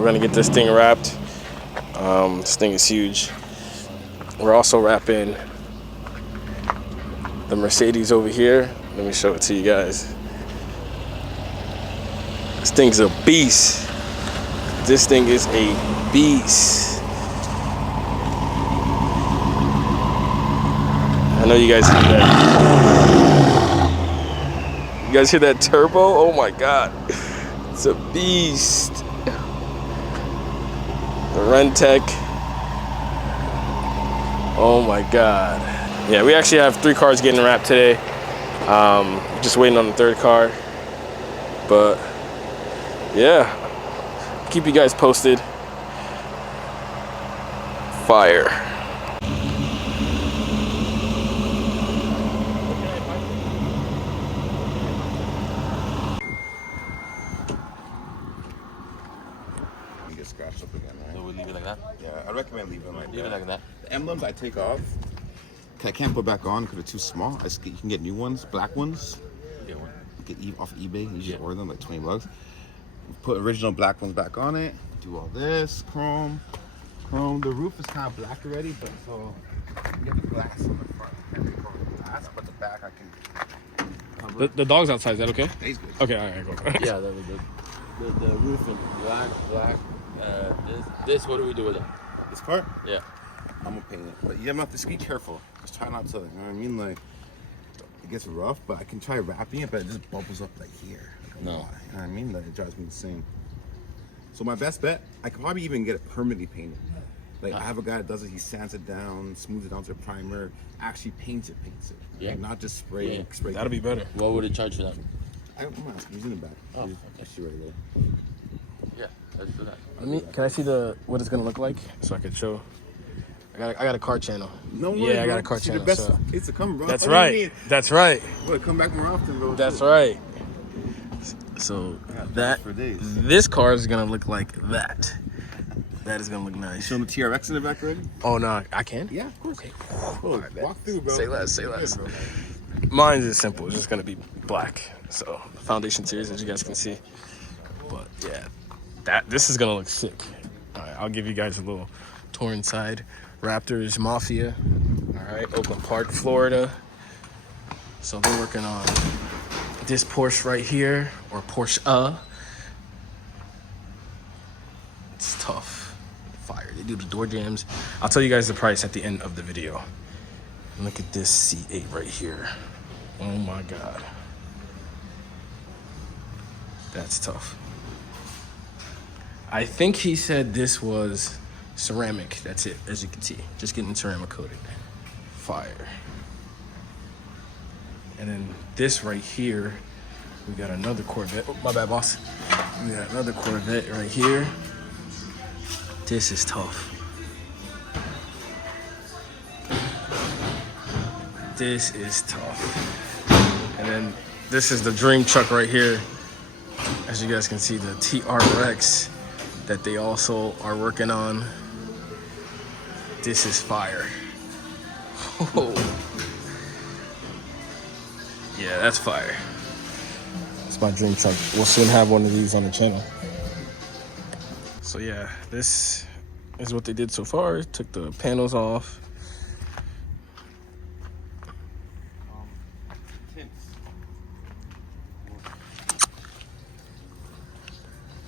We're gonna get this thing wrapped. This thing is huge. We're also wrapping the Mercedes over here. Let me show it to you guys. This thing's a beast. This thing is a beast. I know you guys hear that. You guys hear that turbo? Oh my God. It's a beast. The Rentec. Oh my God. Yeah, we actually have 3 cars getting wrapped today. Just waiting on the 3rd car. But yeah, keep you guys posted. Fire. Get scratched up again, right? So we leave it like that? Yeah, I recommend leaving like Leave it like that. The emblems I take off. I can't put back on because they're too small. You can get new ones, black ones. Get one. Get off eBay. You just order them like $20. Put original black ones back on it. Do all this chrome. The roof is kind of black already, but so you get the glass on the front. I can't really call it glass, but the back I can. The dog's outside. Is that okay? He's good. Okay, all right, go. Yeah, that was good. The roof in black. This. What do we do with it? This part? Yeah. I'm gonna paint it, but you have to just be careful. Just try not to, you know what I mean? Like, it gets rough, but I can try wrapping it, but it just bubbles up like here. Like No. You know what I mean? Like, it drives me insane. So my best bet, I could probably even get it permanently painted. Like, I have a guy that does it. He sands it down, smooths it down to a primer, actually paints it. Yeah. Like, not just spray. Yeah. Spray. That'll be better. What would it charge for that? I don't mind. He's in the back. Oh, He's okay. actually right there. Yeah, let's do that. Can I see what it's gonna look like so I can show? I got a car channel. No way, Yeah, I got bro. a car See, channel. the best So. place to come, bro. That's What do you right. mean? That's right. Boy, come back more often, bro. That's right. So For days. this car is gonna look like that. That is gonna look nice. Show them the TRX in the back already? Oh no, I can. Yeah, of course. Okay. Bro, walk through, bro. Say less. Say less. Yeah, bro. Mine is simple. It's just gonna be black. So foundation series, as you guys can see. But yeah, this is gonna look sick. All right, I'll give you guys a little tour inside. Wraptors Mafia. All right, Oakland Park, Florida. So they're working on this Porsche right here, or Porsche. It's tough. Fire. They do the door jams. I'll tell you guys the price at the end of the video. Look at this C8 right here. Oh my God. That's tough. I think he said this was ceramic. That's it, as you can see. Just getting ceramic coated. Fire. And then this right here, we got another Corvette. Oh, my bad, boss. We got another Corvette right here. This is tough. This is tough. And then this is the dream truck right here. As you guys can see, the TRX that they also are working on. This is fire. Oh. Yeah, that's fire. It's my dream truck. We'll soon have one of these on the channel. So yeah, this is what they did so far. Took the panels off.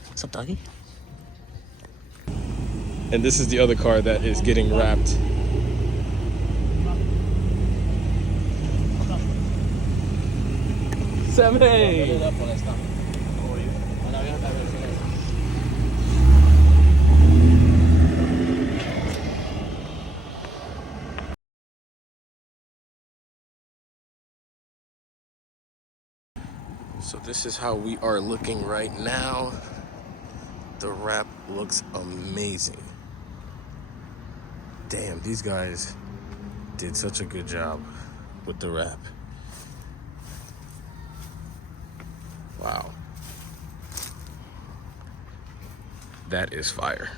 What's up, doggy? And this is the other car that is getting wrapped. So this is how we are looking right now. The wrap looks amazing. Damn, these guys did such a good job with the wrap. Wow. That is fire.